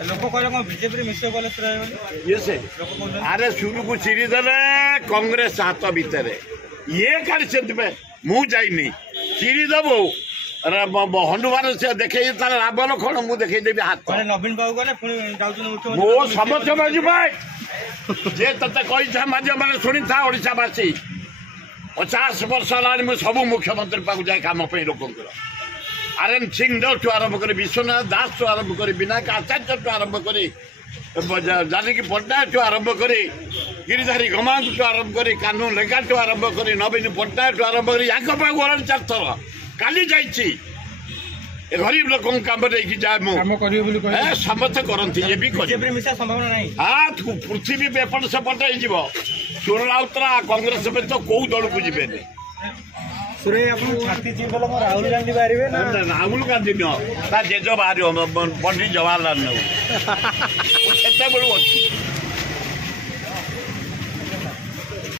लोक कह बीजेपी मिश्र कले ये से अरे शुरू को चिरीदेले कांग्रेस हाथ भितर ये काढ़ी मु जाइनी चिरीदेव हनुमान से देखे तार लाभ लक्षण मुझे देखेदेवी हाथ नवीन बाबू गले मो समस्त बाजू भाई जे ते कही माध्यम शुणी था ओडावासी 50 वर्ष है सबू मुख्यमंत्री पाक जाए कम लोक आरएन सिंह ठू आरंभ कर विश्वनाथ दास ठू आरंभ कर विनायक आचार्य ठू आरंभ कर जानकी पट्टनायक ठू आरंभ कर गिरिधारी गमांग ठू आरंभ कर कानून लेखा ठू आरंभ कर नवीन पट्टनायक ठू आरंभ कर या गलानी 4 थर काली जाइए गरीब लोक कम जाए समस्त करती ये भी संभावना नहीं हाँ पृथ्वी एपट सेपट हो सुर राउतरा कांग्रेस में तो कौ दल को जी राहुल गांधी बाहर राहुल गांधी नुह जेज बाहर पंडित जवाहरलाल नेहरू अच्छी